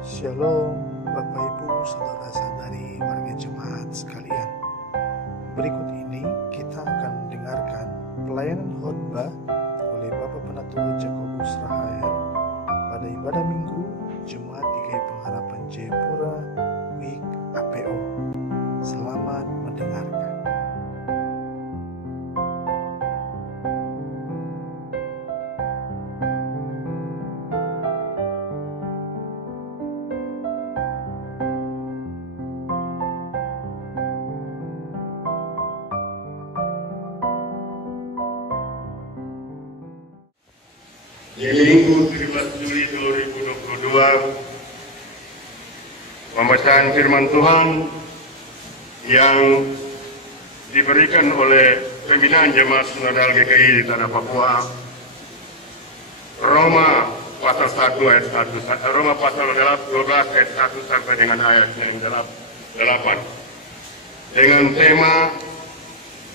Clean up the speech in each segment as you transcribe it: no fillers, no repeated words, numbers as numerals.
Shalom Bapak Ibu Saudara Saudari warga jemaat sekalian. Berikut ini kita akan mendengarkan pelayanan khotbah oleh Bapak Penatua Jakobus Rahael pada ibadah Minggu Jemaat GKI Pengharapan Jayapura Week APO. Selamat mendengarkan. Di Minggu 17 Juli 2022, pembacaan firman Tuhan yang diberikan oleh pembinaan Jemaat Sinodal GKI di Tanah Papua, Roma pasal 1 ayat 1, Roma pasal 12 ayat 1 sampai dengan ayat yang 8, dengan tema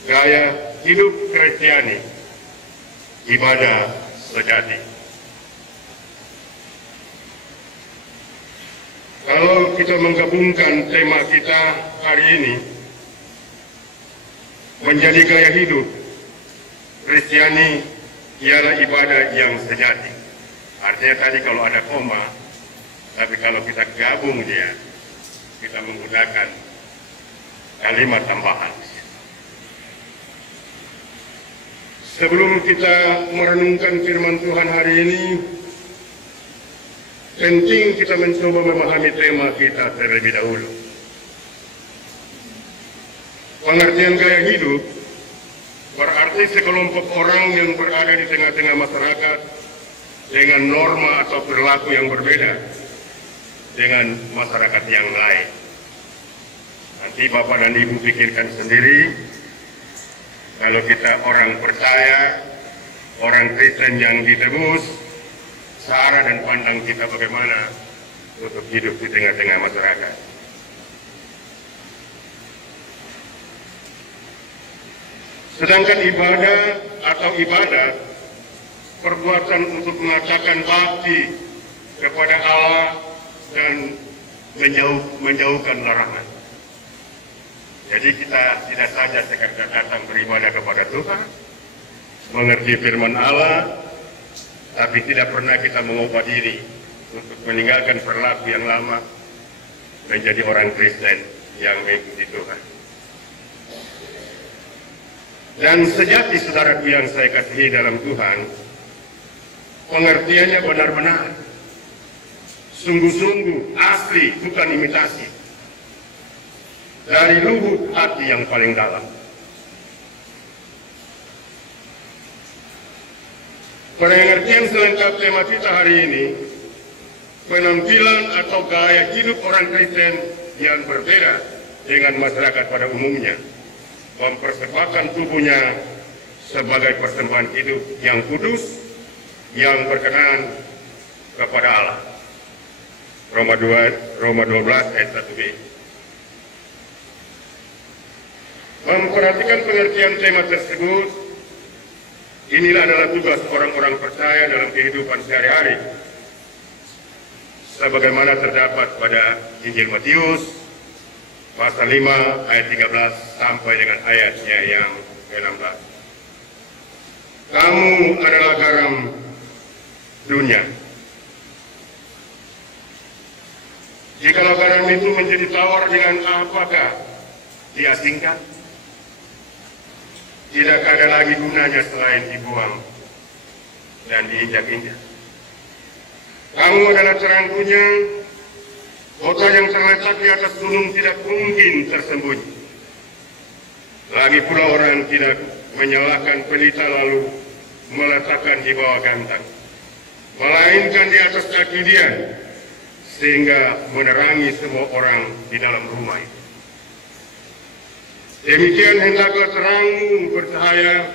gaya hidup Kristiani, ibadah sejati. Kalau kita menggabungkan tema kita hari ini menjadi gaya hidup Kristiani ialah ibadah yang sejati. Artinya tadi kalau ada koma, tapi kalau kita gabung dia, kita menggunakan kalimat tambahan. Sebelum kita merenungkan firman Tuhan hari ini, penting kita mencoba memahami tema kita terlebih dahulu. Pengertian gaya hidup berarti sekelompok orang yang berada di tengah-tengah masyarakat dengan norma atau perilaku yang berbeda dengan masyarakat yang lain. Nanti Bapak dan Ibu pikirkan sendiri, kalau kita orang percaya, orang Kristen yang ditebus, cara dan pandang kita bagaimana untuk hidup di tengah-tengah masyarakat. Sedangkan ibadah atau ibadat, perbuatan untuk mengatakan bakti kepada Allah dan menjauhkan larangan. Jadi kita tidak saja sekadar datang beribadah kepada Tuhan, mengerti firman Allah, tapi tidak pernah kita mengubah diri untuk meninggalkan perilaku yang lama, menjadi orang Kristen yang mengikuti Tuhan. Dan sejati saudaraku yang saya kasihi dalam Tuhan, pengertiannya benar-benar sungguh-sungguh asli, bukan imitasi, dari lubuk hati yang paling dalam. Pengertian selengkap tema kita hari ini, penampilan atau gaya hidup orang Kristen yang berbeda dengan masyarakat pada umumnya, mempersembahkan tubuhnya sebagai persembahan hidup yang kudus, yang berkenan kepada Allah. Roma 12 ayat 1b. Memperhatikan pengertian tema tersebut, inilah adalah tugas orang-orang percaya dalam kehidupan sehari-hari, sebagaimana terdapat pada Injil Matius pasal 5 ayat 13 sampai dengan ayatnya yang ke-16. Kamu adalah garam dunia. Jikalau garam itu menjadi tawar, dengan apakah diasingkan? Tidak ada lagi gunanya selain dibuang dan diinjak-injak. Kamu adalah terang dunia. Kota yang terletak di atas gunung tidak mungkin tersembunyi. Lagi pula orang tidak menyalakan pelita lalu meletakkan di bawah gantang, melainkan di atas kaki dia, sehingga menerangi semua orang di dalam rumah itu. Demikian hendaklah terangmu bercahaya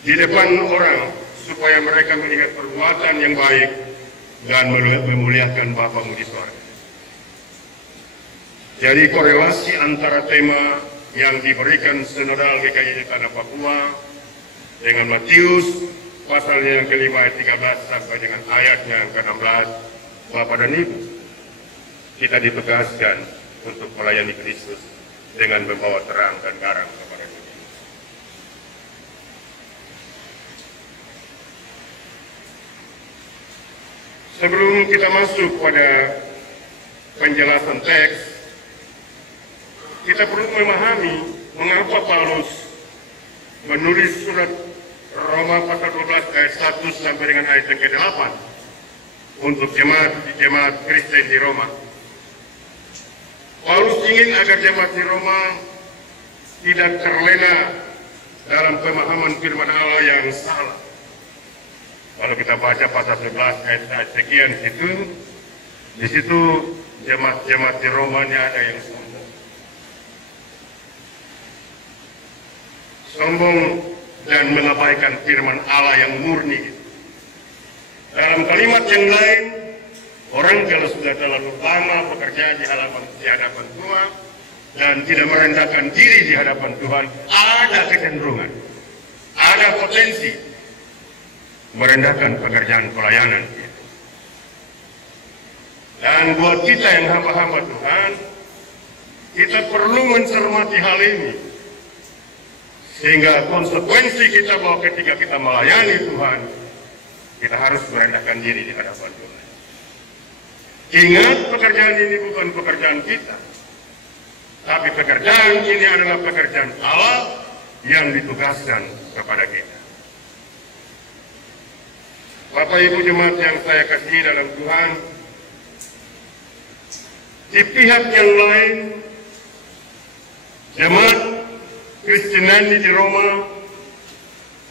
di depan orang, supaya mereka melihat perbuatan yang baik dan memuliakan Bapamu di sorga. Jadi korelasi antara tema yang diberikan Sinodal GKI di Tanah Papua dengan Matius pasalnya yang ke-5 ayat 13 sampai dengan ayatnya yang ke-16 Bapak dan Ibu, kita ditugaskan untuk melayani Kristus dengan membawa terang dan garam kepada dunia. Sebelum kita masuk pada penjelasan teks, kita perlu memahami mengapa Paulus menulis surat Roma pasal 12 ayat 1 sampai dengan ayat yang ke-8 untuk jemaat Kristen di Roma. Paulus ingin agar jemaat di Roma tidak terlena dalam pemahaman firman Allah yang salah. Kalau kita baca pasal 11 ayat sekian di situ jemaat di Roma ada yang sombong dan mengabaikan firman Allah yang murni. Dalam kalimat yang lain, orang kalau sudah terlalu lama bekerja di hadapan Tuhan dan tidak merendahkan diri di hadapan Tuhan, ada kecenderungan, ada potensi merendahkan pekerjaan pelayanan. Dan buat kita yang hamba-hamba Tuhan, kita perlu mencermati hal ini. Sehingga konsekuensi kita bahwa ketika kita melayani Tuhan, kita harus merendahkan diri di hadapan Tuhan. Ingat, pekerjaan ini bukan pekerjaan kita, tapi pekerjaan ini adalah pekerjaan Allah yang ditugaskan kepada kita. Bapak Ibu jemaat yang saya kasihi dalam Tuhan, di pihak yang lain, jemaat Kristiani di Roma,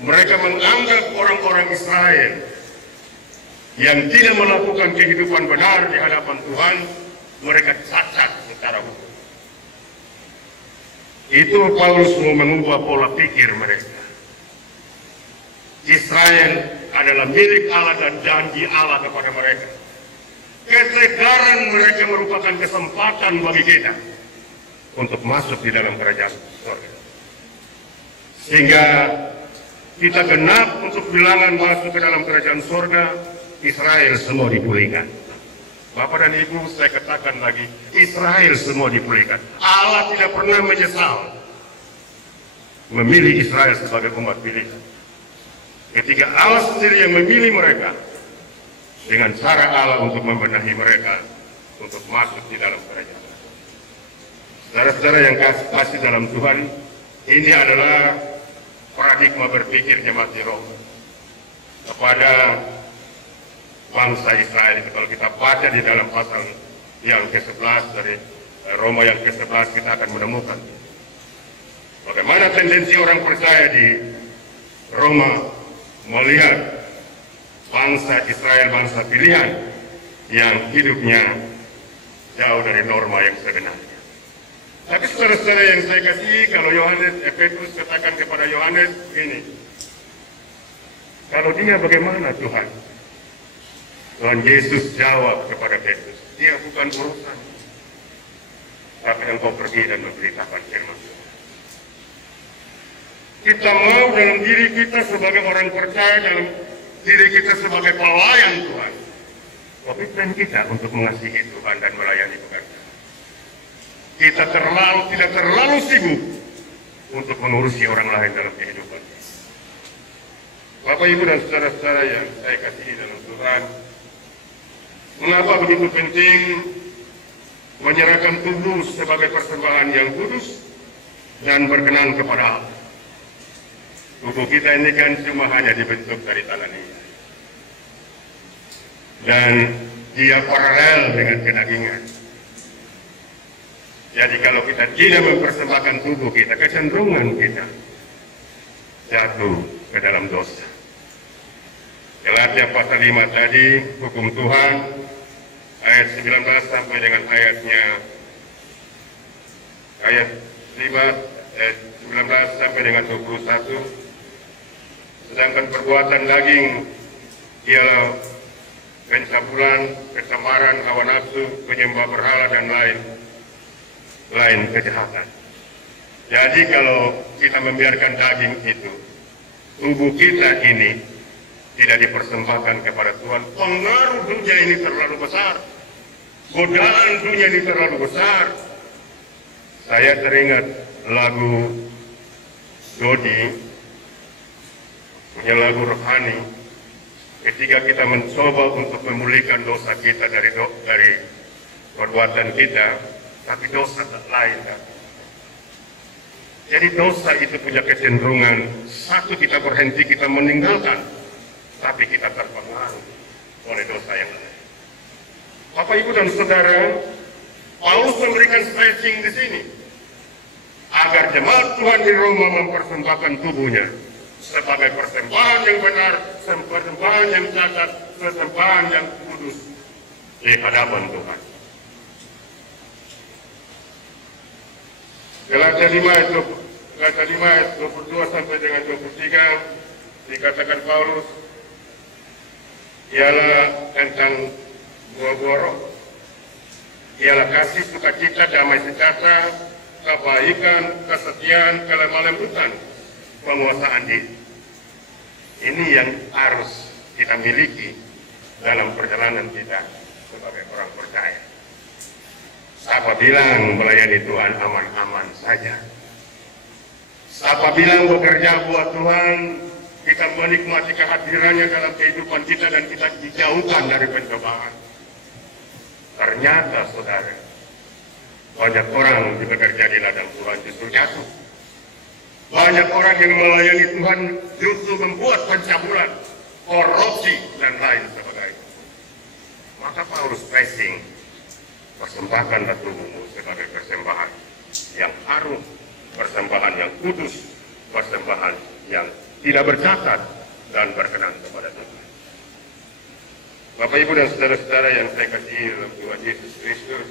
mereka menganggap orang-orang Israel yang tidak melakukan kehidupan benar di hadapan Tuhan, mereka cacat secara hukum. Itu Paulus mau mengubah pola pikir mereka. Israel adalah milik Allah dan janji Allah kepada mereka. Kesegaran mereka merupakan kesempatan bagi kita untuk masuk di dalam kerajaan surga. Sehingga kita genap untuk bilangan masuk ke dalam kerajaan surga, Israel semua dipulihkan. Bapak dan Ibu, saya katakan lagi, Israel semua dipulihkan. Allah tidak pernah menyesal memilih Israel sebagai umat pilihan. Ketika Allah sendiri yang memilih mereka, dengan cara Allah untuk membenahi mereka untuk masuk di dalam kerajaan. Saudara-saudara yang kasih dalam Tuhan, ini adalah paradigma berpikir jemaat di Roma kepada bangsa Israel. Itu kalau kita baca di dalam pasal yang ke-11 dari Roma yang ke-11, kita akan menemukan bagaimana tendensi orang percaya di Roma melihat bangsa Israel, bangsa pilihan yang hidupnya jauh dari norma yang sebenarnya. Tapi saudara-saudara yang saya kasih, kalau Petrus katakan kepada Yohanes begini, kalau dia bagaimana Tuhan? Tuhan Yesus jawab kepada Petrus, dia bukan urusan, tapi engkau pergi dan memberitakan firman Tuhan. Kita mau dalam diri kita sebagai orang percaya, dalam diri kita sebagai pelayan Tuhan, komitmen kita untuk mengasihi Tuhan dan melayani pekerjaan. Kita tidak terlalu sibuk untuk mengurusi orang lain dalam kehidupan. Bapak, Ibu, dan saudara-saudara yang saya kasihi dalam Tuhan, mengapa begitu penting menyerahkan tubuh sebagai persembahan yang kudus dan berkenan kepada Allah? Tubuh kita ini kan cuma hanya dibentuk dari tangan ini, dan dia paralel dengan kedagingan. Jadi kalau kita tidak mempersembahkan tubuh kita, kecenderungan kita jatuh ke dalam dosa. Galatia pasal 5 tadi, hukum Tuhan, ayat 19 sampai dengan ayat 19 sampai dengan 21. Sedangkan perbuatan daging ialah pencabulan, kesamaran, hawa nafsu, penyembah berhala dan lain kejahatan. Jadi kalau kita membiarkan daging itu, tubuh kita ini tidak dipersembahkan kepada Tuhan. Pengaruh dunia ini terlalu besar, godaan dunia ini terlalu besar. Saya teringat lagu Dodi, punya lagu rohani, ketika kita mencoba untuk memulihkan dosa kita dari perbuatan kita, tapi dosa lain. Jadi dosa itu punya kecenderungan, satu kita berhenti, kita meninggalkan, tapi kita terpengaruh oleh dosa yang lain. Bapak, Ibu, dan Saudara, Paulus memberikan stretching di sini, agar jemaat Tuhan di Roma mempersembahkan tubuhnya sebagai persembahan yang benar, persembahan yang catat, persembahan yang kudus di hadapan Tuhan. Galatia 5 ayat 22 sampai dengan 23 dikatakan Paulus, ialah tentang buah-buah roh, ialah kasih, sukacita, damai sejahtera, kebaikan, kesetiaan, kelemah lembutan, penguasaan diri. Ini yang harus kita miliki dalam perjalanan kita sebagai orang percaya. Siapa bilang melayani Tuhan aman-aman saja? Siapa bilang bekerja buat Tuhan, kita menikmati kehadirannya dalam kehidupan kita dan kita dijauhkan dari pencobaan? Ternyata, saudara, banyak orang yang bekerja di ladang Tuhan justru jatuh. Banyak orang yang melayani Tuhan justru membuat pencabulan, korupsi, dan lain sebagainya. Maka Paulus pressing, persembahkanlah tubuhmu sebagai persembahan yang harum, persembahan yang kudus, persembahan yang tidak bercacat dan berkenan kepada Tuhan. Bapak, Ibu, dan saudara-saudara yang saya kasihi dalam Tuhan Yesus Kristus,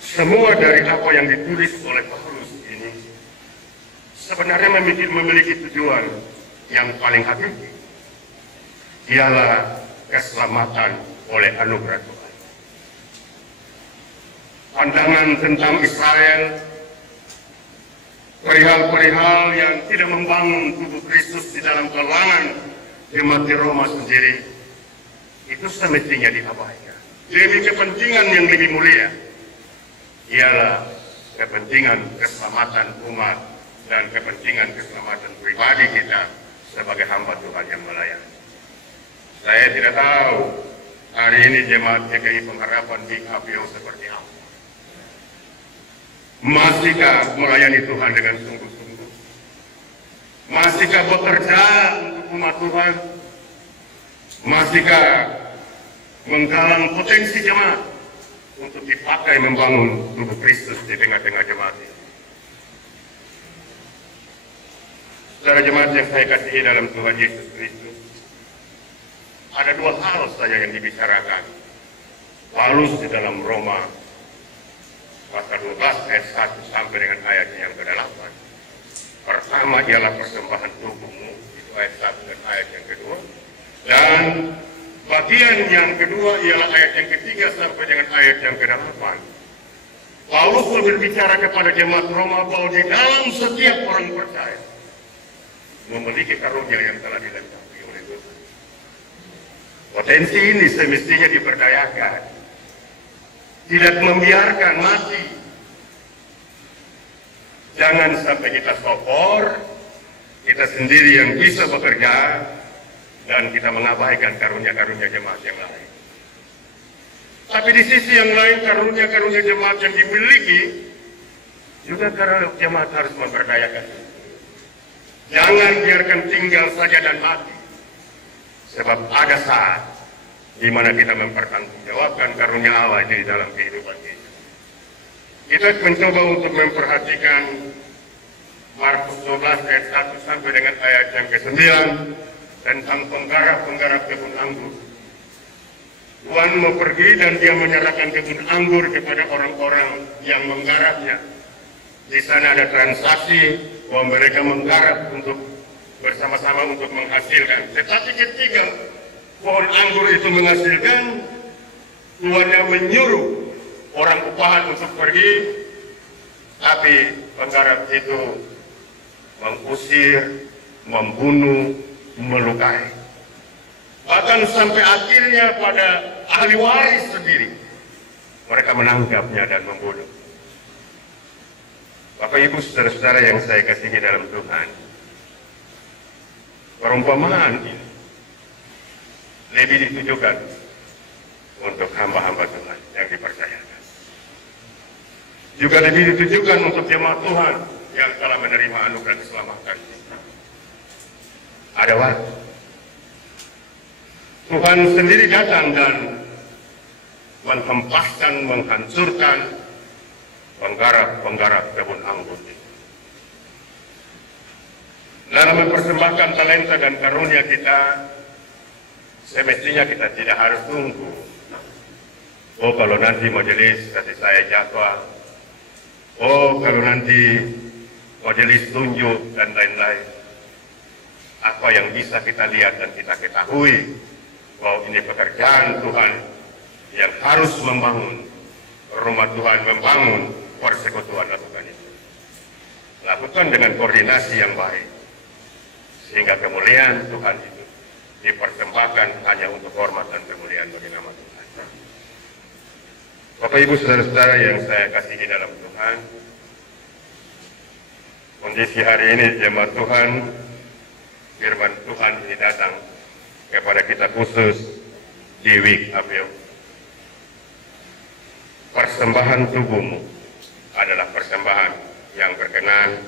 semua dari apa yang ditulis oleh Paulus ini sebenarnya memiliki tujuan yang paling hakiki, ialah keselamatan oleh anugerah Tuhan. Pandangan tentang Israel, perihal-perihal yang tidak membangun tubuh Kristus di dalam kalangan jemaat di Roma sendiri, itu semestinya diabaikan. Demi kepentingan yang lebih mulia, ialah kepentingan keselamatan umat dan kepentingan keselamatan pribadi kita sebagai hamba Tuhan yang melayani. Saya tidak tahu hari ini jemaat GKI Pengharapan di KPO seperti apa. Masihkah melayani Tuhan dengan sungguh-sungguh? Masihkah bekerja untuk umat Tuhan? Masihkah menggalang potensi jemaat untuk dipakai membangun tubuh Kristus di tengah-tengah jemaat ini? Saudara jemaat yang saya kasihi dalam Tuhan Yesus Kristus, ada dua hal saja yang dibicarakan Paulus di dalam Roma pasal 12 ayat 1 sampai dengan ayat yang ke-8. Pertama ialah persembahan tubuhmu, itu ayat 1 dan ayat yang kedua. Dan bagian yang kedua ialah ayat yang ketiga sampai dengan ayat yang ke-8. Paulus berbicara kepada jemaat Roma bahwa di dalam setiap orang percaya memiliki karunia yang telah dilengkapi oleh Tuhan. Potensi ini semestinya diberdayakan, tidak membiarkan mati. Jangan sampai kita sopor, kita sendiri yang bisa bekerja, dan kita mengabaikan karunia-karunia jemaat yang lain. Tapi di sisi yang lain, karunia-karunia jemaat yang dimiliki, juga karena jemaat harus memberdayakan. Jangan biarkan tinggal saja dan mati. Sebab ada saat di mana kita mempertanggungjawabkan karunia Allah di dalam kehidupan kita. Kita mencoba untuk memperhatikan Markus 12 ayat 1 sampai dengan ayat yang ke-9 tentang penggarap-penggarap kebun anggur. Tuhan mau pergi dan dia menyerahkan kebun anggur kepada orang-orang yang menggarapnya. Di sana ada transaksi bahwa mereka menggarap untuk bersama-sama untuk menghasilkan. Tetapi ketika pohon anggur itu menghasilkan, tuannya menyuruh orang upahan untuk pergi, tapi penggarap itu mengusir, membunuh, melukai. Bahkan sampai akhirnya pada ahli waris sendiri, mereka menangkapnya dan membunuh. Bapak Ibu saudara-saudara yang saya kasihi dalam Tuhan, perumpamaan ini lebih ditujukan untuk hamba-hamba Tuhan yang dipercayakan. Juga lebih ditujukan untuk jemaat Tuhan yang telah menerima anugerah keselamatan. Ada waktu Tuhan sendiri datang dan menghempaskan, menghancurkan penggarap kebun anggur. Dalam mempersembahkan talenta dan karunia kita, semestinya kita tidak harus tunggu. Oh, kalau nanti majelis kasih saya jadwal. Oh, kalau nanti majelis tunjuk dan lain-lain. Apa yang bisa kita lihat dan kita ketahui bahwa ini pekerjaan Tuhan yang harus membangun rumah Tuhan, membangun persekutuan lakukan itu. Lakukan dengan koordinasi yang baik, sehingga kemuliaan Tuhan itu dipersembahkan hanya untuk hormat dan kemuliaan bagi nama Tuhan. Bapak Ibu saudara-saudara yang saya kasihi dalam Tuhan, kondisi hari ini jemaat Tuhan, firman Tuhan ini datang kepada kita khusus di week April. Persembahan tubuhmu adalah persembahan yang berkenan,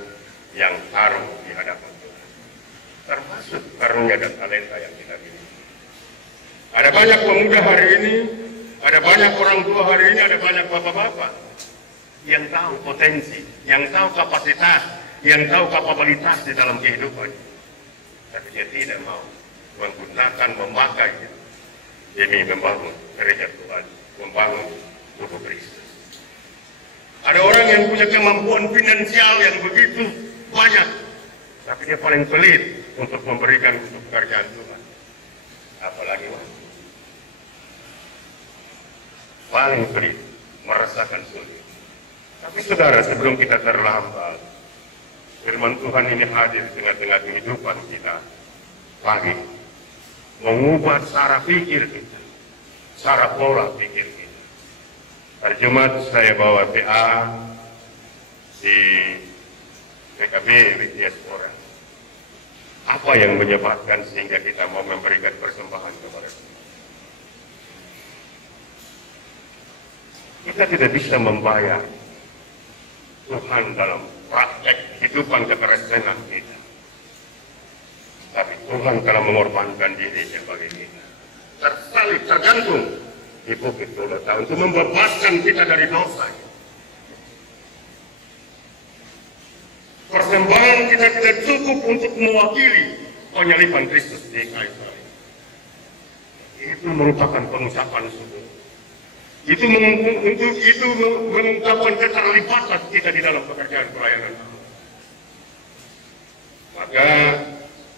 yang harum di hadapan Tuhan. Termasuk karunia dan talenta yang kita miliki. Ada banyak pemuda hari ini, ada banyak orang tua hari ini, ada banyak bapak-bapak yang tahu potensi, yang tahu kapasitas, yang tahu kapabilitas di dalam kehidupan. Tapi dia tidak mau menggunakan, memakai demi membangun gereja Tuhan, membangun tubuh Kristus. Ada orang yang punya kemampuan finansial yang begitu banyak, tapi dia paling pelit untuk memberikan untuk pekerjaan Tuhan. Apalagi waktu. Paling pelit, merasakan sulit. Tapi saudara, sebelum kita terlambat, firman Tuhan ini hadir di tengah-tengah kehidupan kita pagi, mengubah cara pikir kita, cara pola pikir kita. Hari Jumat saya bawa PA di PKB Diaspora. Apa yang menyebabkan sehingga kita mau memberikan persembahan kepada Tuhan? Kita tidak bisa membayar Tuhan dalam praktek kehidupan kekristenan kita. Tapi Tuhan telah mengorbankan dirinya bagi kita. Tersalib, tergantung di bukit Golgota untuk membebaskan kita dari dosa. Persembahan kita tidak cukup untuk mewakili penyaliban Kristus di kayu salib. Itu merupakan pengucapan syukur. Itu mengungkapkan keterlibatan kita di dalam pekerjaan pelayanan. Maka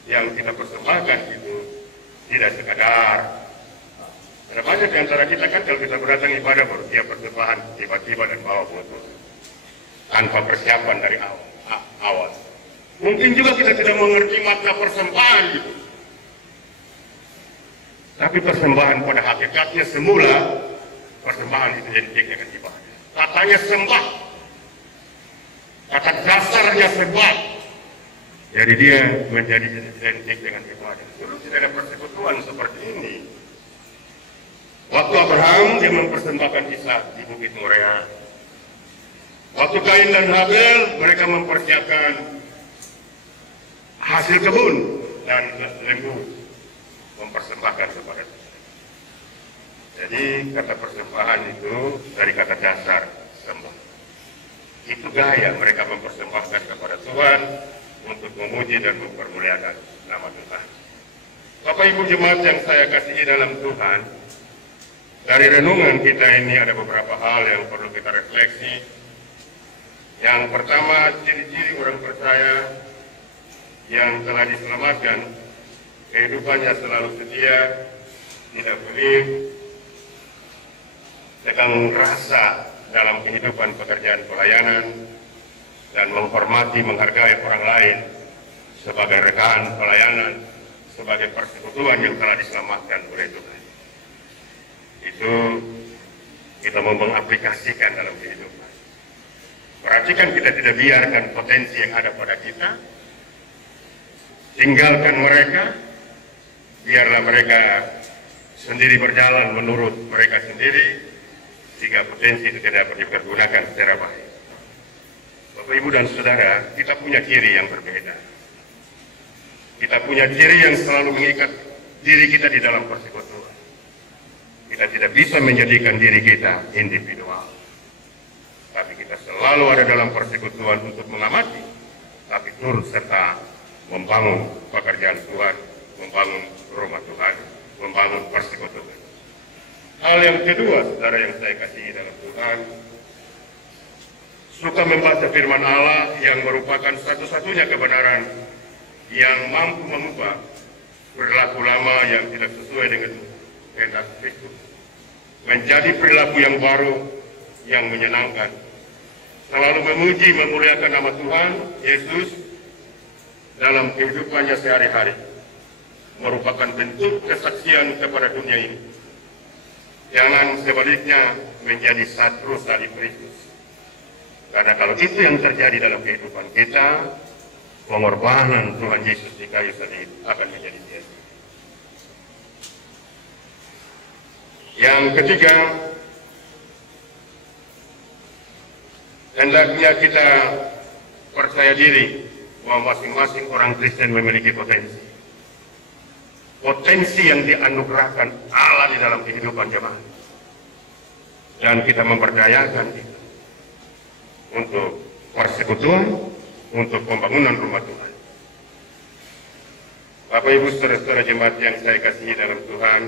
yang kita persembahkan itu tidak sekadar. Ada banyak di antara kita kan kalau kita berdatang ibadah baru dia persembahan tiba-tiba dan bawa botol tanpa persiapan dari awal. Mungkin juga kita tidak mengerti makna persembahan itu. Tapi persembahan pada hakikatnya semula persembahan itu identik dengan ibadah. Katanya sembah, kata dasarnya sembah. Jadi dia menjadi identik dengan ibadah. Dulu tidak ada persekutuan seperti ini. Waktu Abraham dia mempersembahkan Ishak di Bukit Moria. Waktu Kain dan Habel mereka mempersiapkan hasil kebun dan lembu mempersembahkan kepada Tuhan. Jadi kata persembahan itu dari kata dasar sembah. Itu gaya mereka mempersembahkan kepada Tuhan untuk memuji dan mempermuliakan nama Tuhan. Bapak Ibu jemaat yang saya kasihi dalam Tuhan, dari renungan kita ini ada beberapa hal yang perlu kita refleksi. Yang pertama, ciri-ciri orang percaya yang telah diselamatkan, kehidupannya selalu setia, tidak pelit, tegang rasa dalam kehidupan pekerjaan pelayanan, dan menghormati, menghargai orang lain sebagai rekan pelayanan, sebagai persekutuan yang telah diselamatkan oleh Tuhan. Itu kita mau mengaplikasikan dalam kehidupan. Perhatikan, kita tidak biarkan potensi yang ada pada kita, tinggalkan mereka, biarlah mereka sendiri berjalan menurut mereka sendiri, sehingga potensi itu tidak dapat dipergunakan secara baik. Bapak, Ibu, dan Saudara, kita punya ciri yang berbeda. Kita punya ciri yang selalu mengikat diri kita di dalam persekutuan. Kita tidak bisa menjadikan diri kita individual, tapi kita selalu ada dalam persekutuan untuk mengamati, tapi turut serta membangun pekerjaan Tuhan, membangun rumah Tuhan, membangun persekutuan. Hal yang kedua, saudara yang saya kasihi dalam Tuhan, suka membaca firman Allah yang merupakan satu-satunya kebenaran yang mampu mengubah perilaku lama yang tidak sesuai dengan kehendak Kristus menjadi perilaku yang baru, yang menyenangkan, selalu memuji memuliakan nama Tuhan Yesus dalam kehidupannya sehari-hari, merupakan bentuk kesaksian kepada dunia ini. Jangan sebaliknya menjadi satru salib Kristus, karena kalau itu yang terjadi dalam kehidupan kita, pengorbanan Tuhan Yesus di kayu salib akan menjadi sia-sia. Yang ketiga, hendaknya kita percaya diri bahwa masing-masing orang Kristen memiliki potensi. Potensi yang dianugerahkan Allah di dalam kehidupan jemaat. Dan kita memperdayakan itu untuk persekutuan, untuk pembangunan rumah Tuhan. Bapak, Ibu, saudara-saudara jemaat yang saya kasihi dalam Tuhan,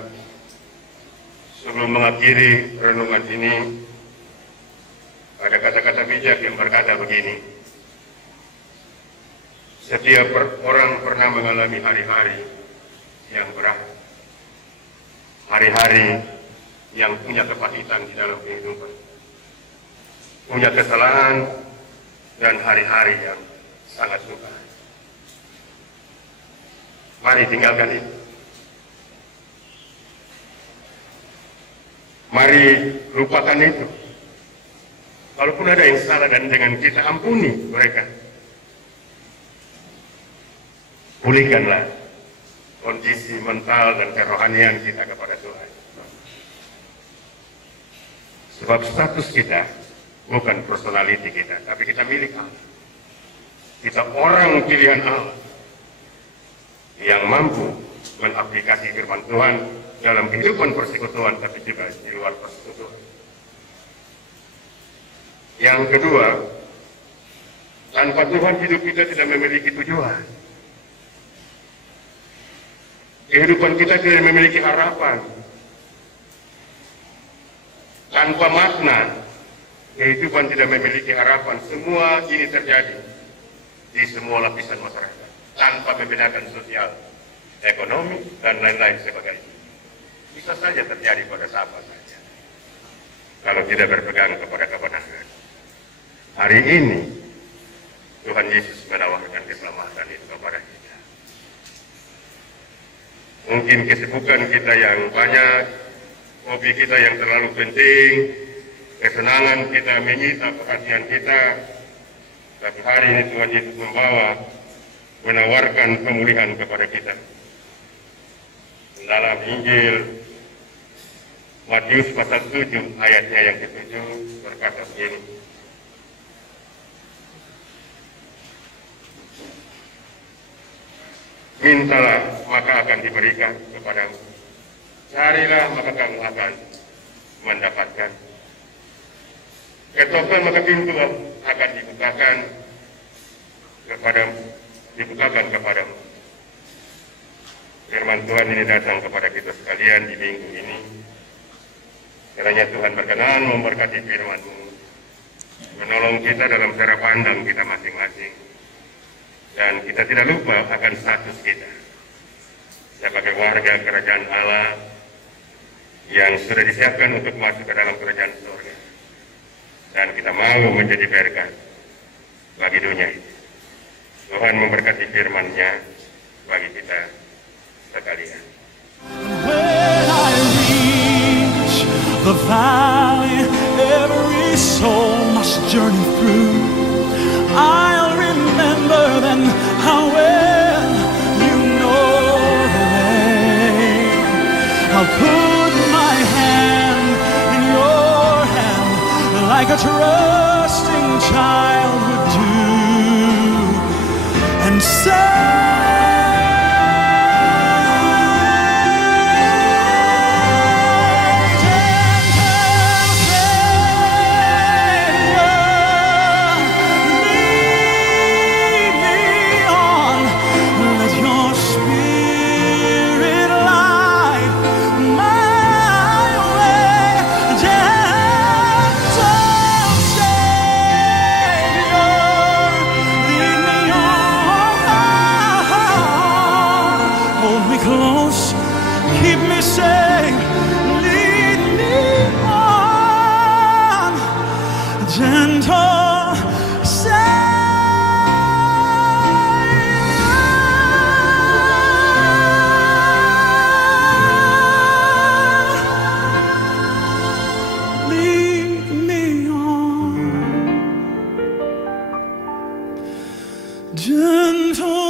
sebelum mengakhiri renungan ini, ada kata-kata bijak yang berkata begini: setiap orang pernah mengalami hari-hari yang berat, hari-hari yang punya kepahitan di dalam kehidupan, punya kesalahan, dan hari-hari yang sangat suka. Mari tinggalkan itu. Mari lupakan itu. Kalaupun ada yang salah dan dengan kita, ampuni mereka. Pulihkanlah kondisi mental dan kerohanian kita kepada Tuhan. Sebab status kita bukan personality kita, tapi kita milik Allah. Kita orang pilihan Allah yang mampu mengaplikasi firman Tuhan dalam kehidupan persekutuan, tapi juga di luar persekutuan. Yang kedua, tanpa Tuhan hidup kita tidak memiliki tujuan. Kehidupan kita tidak memiliki harapan. Tanpa makna, kehidupan tidak memiliki harapan. Semua ini terjadi di semua lapisan masyarakat, tanpa membedakan sosial, ekonomi, dan lain-lain sebagainya. Bisa saja terjadi pada siapa saja, kalau tidak berpegang kepada kebenaran. Hari ini, Tuhan Yesus menawarkan keselamatan itu kepada kita. Mungkin kesibukan kita yang banyak, hobi kita yang terlalu penting, kesenangan kita menyita perhatian kita, tapi hari ini Tuhan Yesus menawarkan pemulihan kepada kita. Dalam Injil Matius pasal 7 ayatnya yang ke-7 berkata begini: mintalah maka akan diberikan kepadamu, carilah maka kamu akan mendapatkan, ketukkan maka pintu akan dibukakan kepadamu. Firman Tuhan ini datang kepada kita sekalian di minggu ini. Kiranya Tuhan berkenan memberkati firman-Mu, menolong kita dalam cara pandang kita masing-masing, dan kita tidak lupa akan status kita sebagai warga kerajaan Allah yang sudah disiapkan untuk masuk ke dalam kerajaan surga, dan kita mau menjadi berkat bagi dunia ini. Tuhan memberkati firman-Nya bagi kita sekalian. When I reach the valley every soul must journey through, I'll remember then how well you know the way. I'll put my hand in your hand like a trusting child would do, and say, close, keep me safe, lead me on, gentle Savior. Lead me on, gentle